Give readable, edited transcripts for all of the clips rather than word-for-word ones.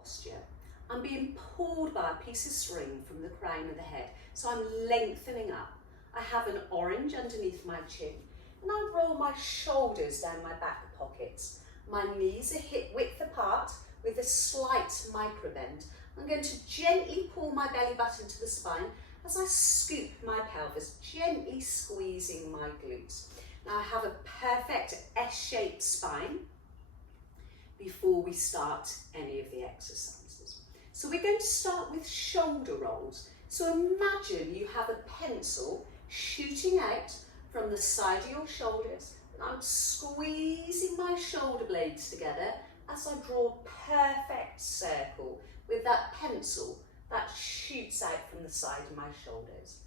posture. I'm being pulled by a piece of string from the crown of the head, so I'm lengthening up. I have an orange underneath my chin, and I roll my shoulders down my back pockets. My knees are hip width apart with a slight micro bend. I'm going to gently pull my belly button to the spine as I scoop my pelvis, gently squeezing my glutes. Now I have a perfect S-shaped spine before we start any of the exercises. So we're going to start with shoulder rolls. So imagine you have a pencil shooting out from the side of your shoulders, and I'm squeezing my shoulder blades together as I draw a perfect circle with that pencil that shoots out from the side of my shoulders.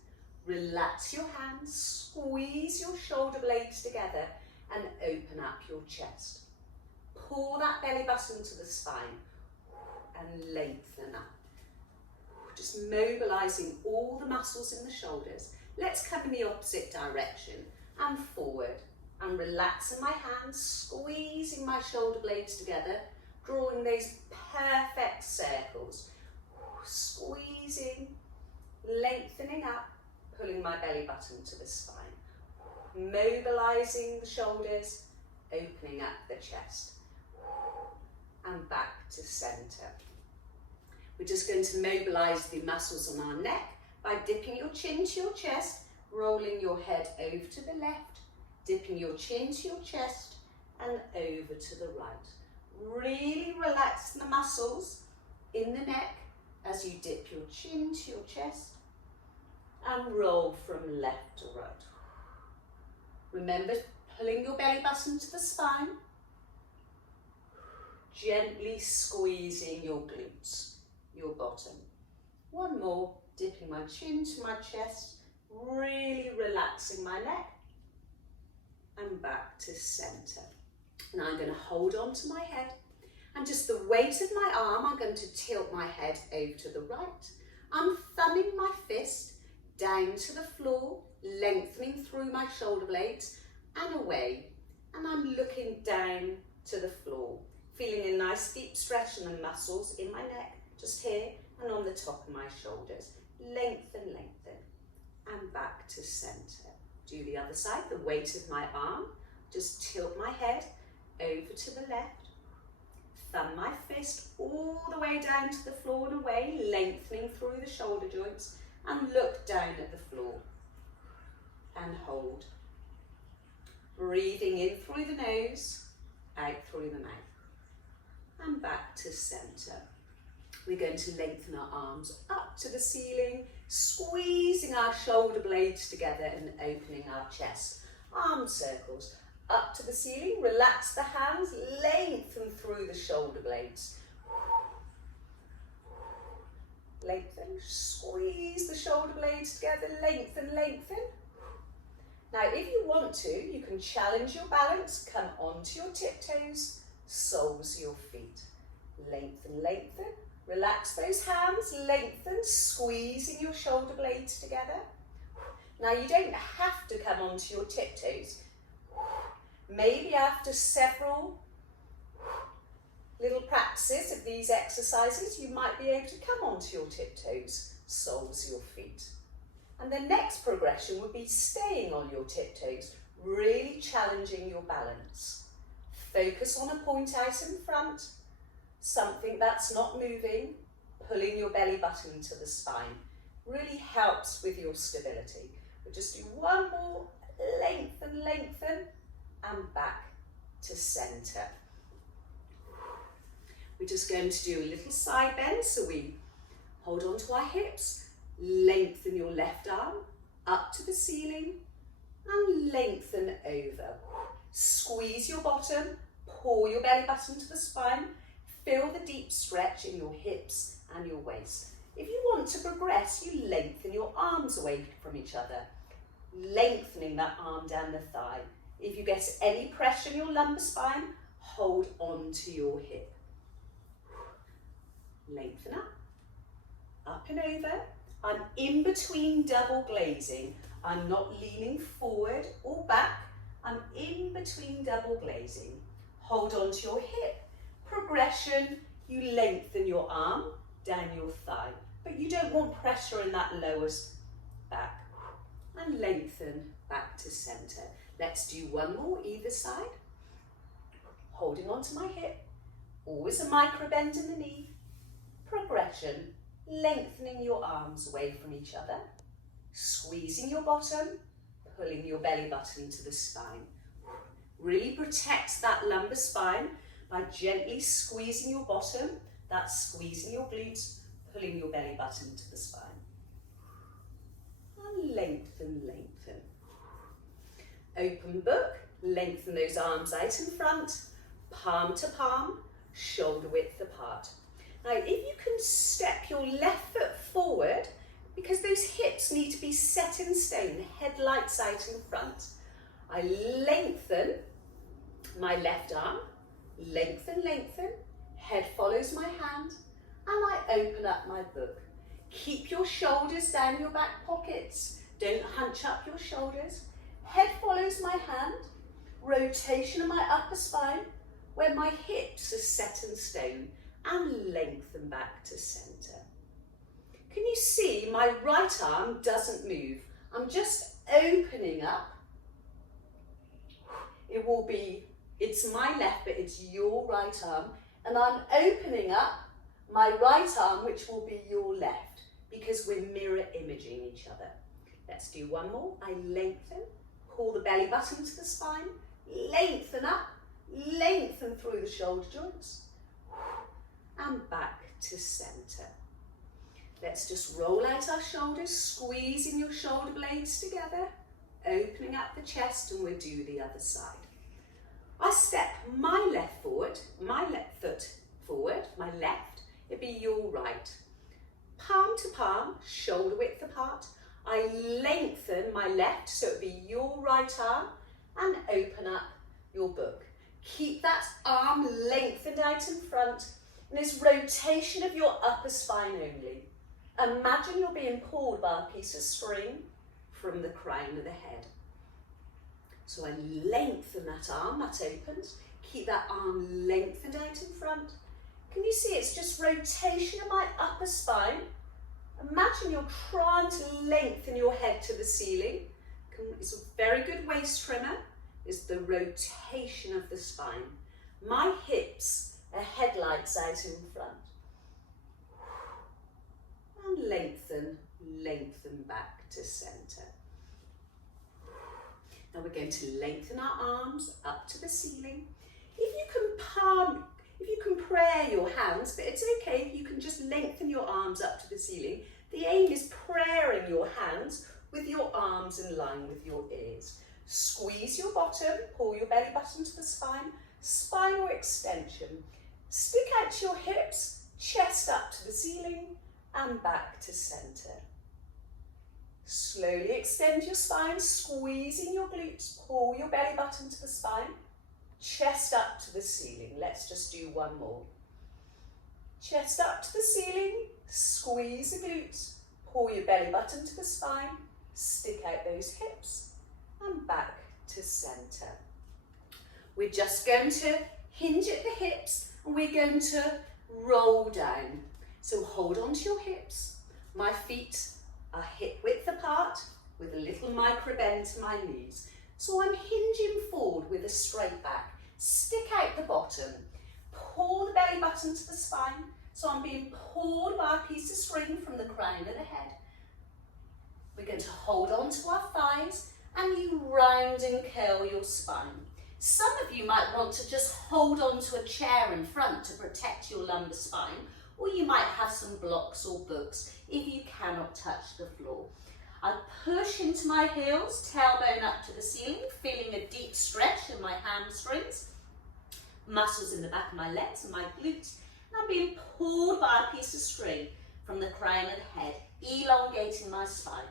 Relax your hands, squeeze your shoulder blades together and open up your chest. Pull that belly button to the spine and lengthen up. Just mobilising all the muscles in the shoulders. Let's come in the opposite direction and forward. And relaxing my hands, squeezing my shoulder blades together, drawing those perfect circles. Squeezing, lengthening up, pulling my belly button to the spine. Mobilising the shoulders, opening up the chest. And back to centre. We're just going to mobilise the muscles on our neck by dipping your chin to your chest, rolling your head over to the left, dipping your chin to your chest and over to the right. Really relax the muscles in the neck as you dip your chin to your chest and roll from left to right. Remember pulling your belly button to the spine, gently squeezing your glutes, your bottom. One more, dipping my chin to my chest, really relaxing my neck and back to centre. Now I'm going to hold on to my head and just the weight of my arm, I'm going to tilt my head over to the right. I'm thumbing my fist down to the floor, lengthening through my shoulder blades and away. And I'm looking down to the floor, feeling a nice deep stretch in the muscles in my neck, just here and on the top of my shoulders. Lengthen, lengthen and back to centre. Do the other side, the weight of my arm, just tilt my head over to the left. Thumb my fist all the way down to the floor and away, lengthening through the shoulder joints and look down at the floor and hold. Breathing in through the nose, out through the mouth and back to centre. We're going to lengthen our arms up to the ceiling, squeezing our shoulder blades together and opening our chest. Arm circles up to the ceiling, relax the hands, lengthen through the shoulder blades. Lengthen, squeeze the shoulder blades together, lengthen, lengthen. Now if you want to, you can challenge your balance, come onto your tiptoes, soles your feet. Lengthen, lengthen, relax those hands, lengthen, squeezing your shoulder blades together. Now you don't have to come onto your tiptoes. Maybe after several little practices of these exercises, you might be able to come onto your tiptoes, soles your feet. And the next progression would be staying on your tiptoes, really challenging your balance. Focus on a point out in front, something that's not moving, pulling your belly button to the spine. Really helps with your stability. We'll just do one more, lengthen, lengthen, and back to centre. We're just going to do a little side bend, so we hold on to our hips, lengthen your left arm up to the ceiling and lengthen over. Squeeze your bottom, pull your belly button to the spine, feel the deep stretch in your hips and your waist. If you want to progress, you lengthen your arms away from each other, lengthening that arm down the thigh. If you get any pressure in your lumbar spine, hold on to your hip. Lengthen up and over. I'm in between double glazing. I'm not leaning forward or back. I'm in between double glazing. Hold on to your hip. Progression, You lengthen your arm down your thigh, but you don't want pressure in that lower back. And lengthen back to center. Let's do one more either side. Holding onto my hip, always a micro bend in the knee. Progression, lengthening your arms away from each other, squeezing your bottom, pulling your belly button to the spine. Really protect that lumbar spine by gently squeezing your bottom, that's squeezing your glutes, pulling your belly button to the spine. And lengthen, lengthen. Open book, lengthen those arms out in front, palm to palm, shoulder width apart. Now, if you can step your left foot forward, because those hips need to be set in stone, head lights out in front. I lengthen my left arm, lengthen, lengthen, head follows my hand, and I open up my book. Keep your shoulders down your back pockets. Don't hunch up your shoulders. Head follows my hand, rotation of my upper spine, where my hips are set in stone, and lengthen back to center. Can you see my right arm doesn't move? I'm just opening up. It's my left, but it's your right arm. And I'm opening up my right arm, which will be your left, because we're mirror imaging each other. Let's do one more. I lengthen, pull the belly button to the spine, lengthen up, lengthen through the shoulder joints, and back to center. Let's just roll out our shoulders, squeezing your shoulder blades together, opening up the chest, and we'll do the other side. I step my left foot forward, my left, it'd be your right. Palm to palm, shoulder width apart. I lengthen my left, so it'd be your right arm, and open up your book. Keep that arm lengthened out in front, and this rotation of your upper spine only. Imagine you're being pulled by a piece of string from the crown of the head. So I lengthen that arm, that opens. Keep that arm lengthened out in front. Can you see it's just rotation of my upper spine? Imagine you're trying to lengthen your head to the ceiling. It's a very good waist trimmer, is the rotation of the spine. My hips are headlights out in front. And lengthen, lengthen back to center. Now we're going to lengthen our arms up to the ceiling. If you can prayer your hands, but it's okay if you can just lengthen your arms up to the ceiling. The aim is prayering your hands with your arms in line with your ears. Squeeze your bottom, pull your belly button to the spine, spinal extension. Stick out your hips, chest up to the ceiling, and back to center. Slowly extend your spine, squeezing your glutes, pull your belly button to the spine, chest up to the ceiling. Let's just do one more. Chest up to the ceiling, squeeze the glutes, pull your belly button to the spine, stick out those hips, and back to center. We're just going to hinge at the hips, and we're going to roll down. So hold on to your hips. My feet are hip width apart with a little micro bend to my knees. So I'm hinging forward with a straight back. Stick out the bottom. Pull the belly button to the spine. So I'm being pulled by a piece of string from the crown of the head. We're going to hold on to our thighs, and you round and curl your spine. Some of you might want to just hold on to a chair in front to protect your lumbar spine, or you might have some blocks or books if you cannot touch the floor. I push into my heels, tailbone up to the ceiling, feeling a deep stretch in my hamstrings, muscles in the back of my legs and my glutes. And I'm being pulled by a piece of string from the crown of the head, elongating my spine.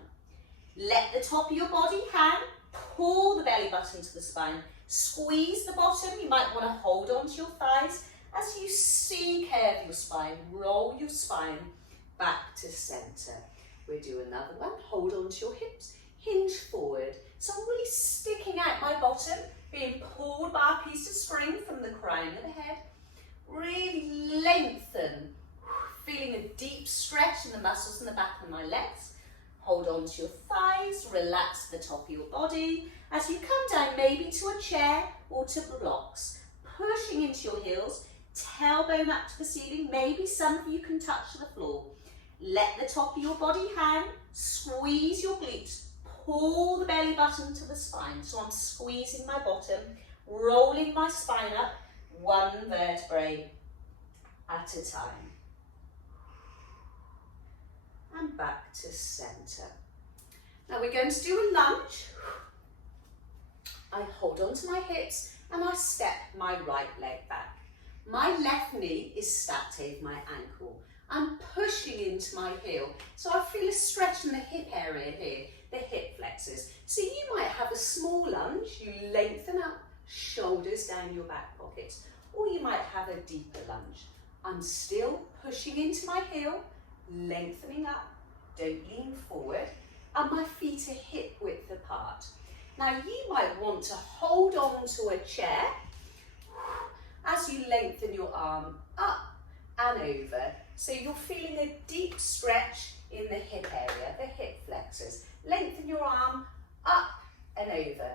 Let the top of your body hang, pull the belly button to the spine, squeeze the bottom. You might want to hold on to your thighs as you curve your spine, roll your spine back to center. We'll do another one. Hold on to your hips, hinge forward. So I'm really sticking out my bottom, being pulled by a piece of string from the crown of the head. Really lengthen, feeling a deep stretch in the muscles in the back of my legs. Hold on to your thighs, relax the top of your body. As you come down maybe to a chair or to blocks, pushing into your heels, tailbone up to the ceiling, maybe some of you can touch the floor. Let the top of your body hang, squeeze your glutes, pull the belly button to the spine. So I'm squeezing my bottom, rolling my spine up, one vertebrae at a time. And back to centre. Now we're going to do a lunge. I hold on to my hips and I step my right leg back. My left knee is stacked over my ankle. I'm pushing into my heel, so I feel a stretch in the hip area here, the hip flexors. So you might have a small lunge, you lengthen up, shoulders down your back pockets, or you might have a deeper lunge. I'm still pushing into my heel, lengthening up, don't lean forward, and my feet are hip width apart. Now you might want to hold on to a chair as you lengthen your arm up and over. So you're feeling a deep stretch in the hip area, the hip flexors. Lengthen your arm up and over.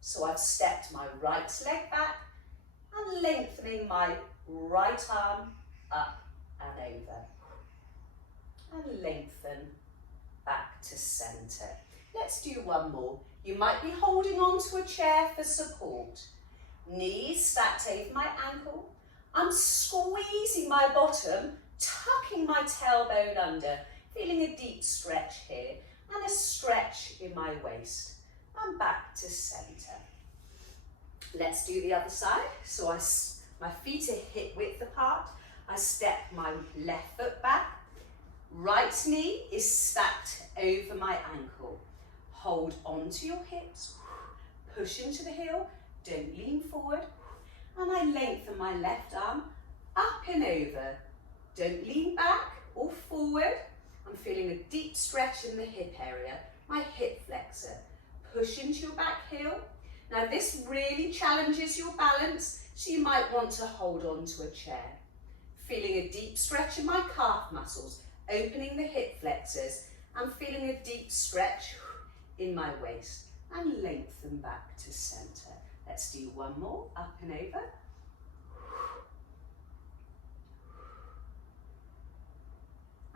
So I've stepped my right leg back and lengthening my right arm up and over. And lengthen back to centre. Let's do one more. You might be holding on to a chair for support. Knees stacked over my ankle. I'm squeezing my bottom, tucking my tailbone under, feeling a deep stretch here and a stretch in my waist. And back to centre. Let's do the other side. So my feet are hip width apart. I step my left foot back. Right knee is stacked over my ankle. Hold onto your hips, push into the heel, don't lean forward. And I lengthen my left arm up and over. Don't lean back or forward. I'm feeling a deep stretch in the hip area, my hip flexor. Push into your back heel. Now this really challenges your balance, so you might want to hold on to a chair. Feeling a deep stretch in my calf muscles, opening the hip flexors. I'm feeling a deep stretch in my waist and lengthen back to centre. Let's do one more, up and over.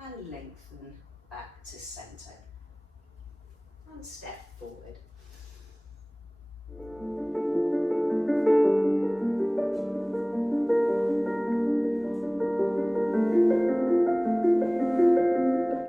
And lengthen back to centre. And step forward.